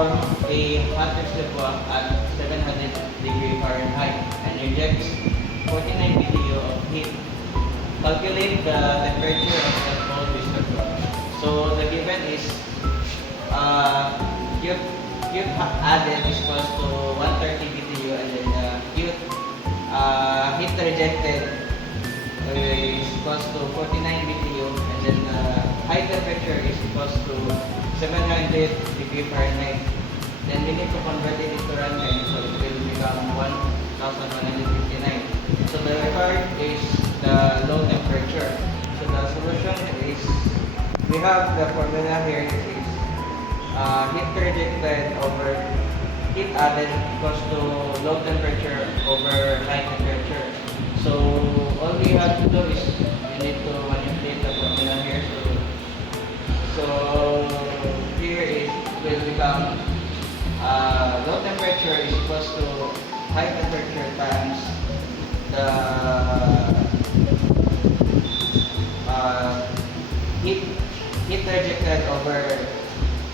perform a hot reservoir at 700 degree Fahrenheit and rejects 49 BTU of heat. Calculate the temperature of the cold reservoir. So the given is Q added is equals to 130 BTU, and then Q heat rejected is equals to 49 BTU, and then high temperature is equals to 700 degree Fahrenheit. Then we need to convert it into Rankine, so it will become 1159. So the required is the low temperature. So the solution is, we have the formula here. It is heat rejected over heat added equals to low temperature over high temperature. So all we have to do is we need to manipulate the formula here. So here it will become low temperature is equals to high temperature times the heat rejected over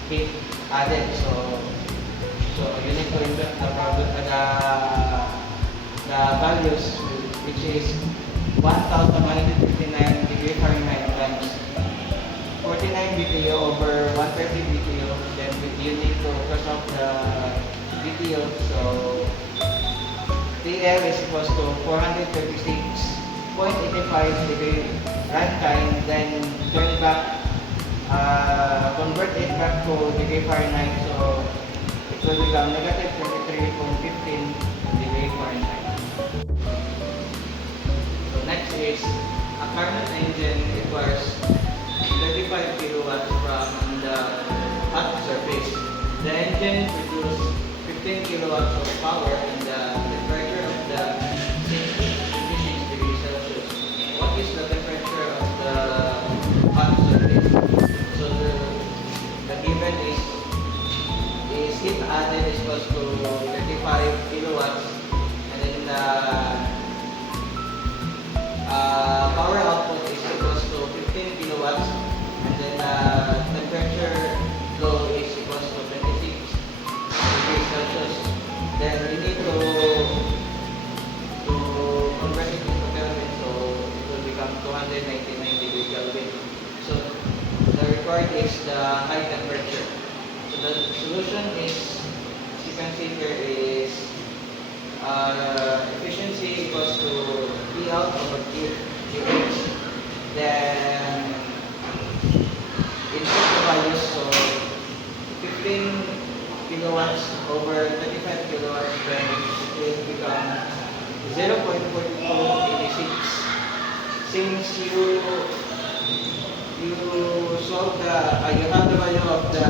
heat added. So you need to input the values, which is 1159 degree Fahrenheit times 49 BTU over 130 BTU. Then you need to cross off the BTU. So TL is equals to 436.85 degree Rankine. Then turn back, convert it back to degree Fahrenheit. So it will become negative 23.15 degree Fahrenheit. So next is a Carnot engine requires 35 kilowatts from the hot surface. The engine produces 15 kilowatts of power and the temperature of the 56 degrees Celsius. What is the temperature of the hot surface? So the given is heat added is equals to 35 kilowatts, and then the power output is equals to 15 kilowatts, and then temperature low is equals to 26 degrees Celsius. Then we need to convert it into Kelvin, so it will become 299 degrees Kelvin. So the required is the high temperature. So the solution is, as you can see here, is efficiency equals to P out over QH. Then input the values, so 15 kilowatts over 35 kilowatts, then it will become 0.4286. Since you solve the you have the value of the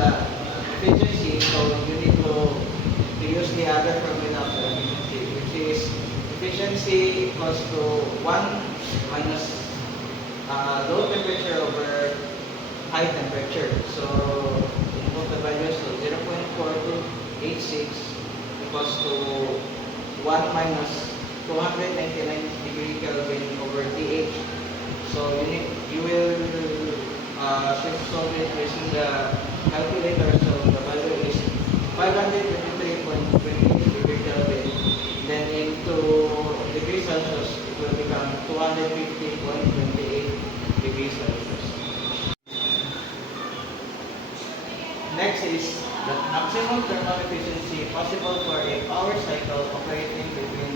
efficiency, so you need to use the other formula of the efficiency, which is efficiency equals to 1 minus low temperature over high temperature. So input the values, so 0.4286 equals to 1 minus 299 degree Kelvin over TH. So you will shift solve it using the calculator. So the value is 523.28 degree Kelvin. Then into degrees Celsius, it will become 250.28 degrees Celsius. Next is the maximum thermal efficiency possible for a power cycle operating between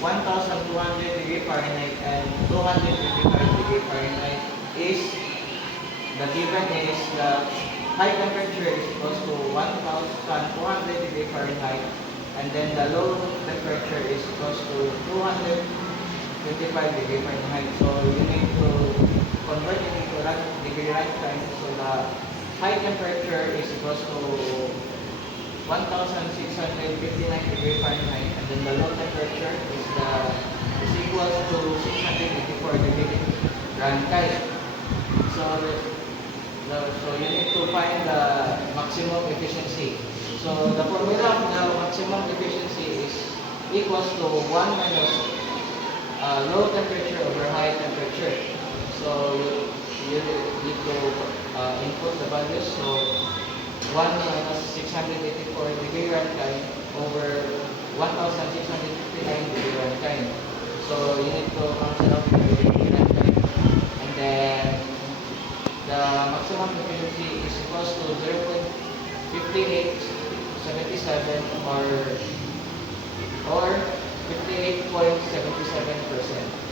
1200 degree Fahrenheit and 225 degree Fahrenheit is, the given is the high temperature is equals to 1200 degree Fahrenheit, and then the low temperature is equals to 225 degree Fahrenheit. So you need to convert it into degree Rankine. So the high temperature is equals to 1659 degree Fahrenheit, and then the low temperature is equals to 684 degree Rankine. So you need to find the maximum efficiency. So the formula of the maximum efficiency is equals to 1 minus low temperature over high temperature. So you need to input the values. So 1 minus 684 degree Rankine over 1659 degree Rankine. So you need to cancel out the degree Rankine. And then the maximum efficiency is equals to 0.5877 or 58.77%.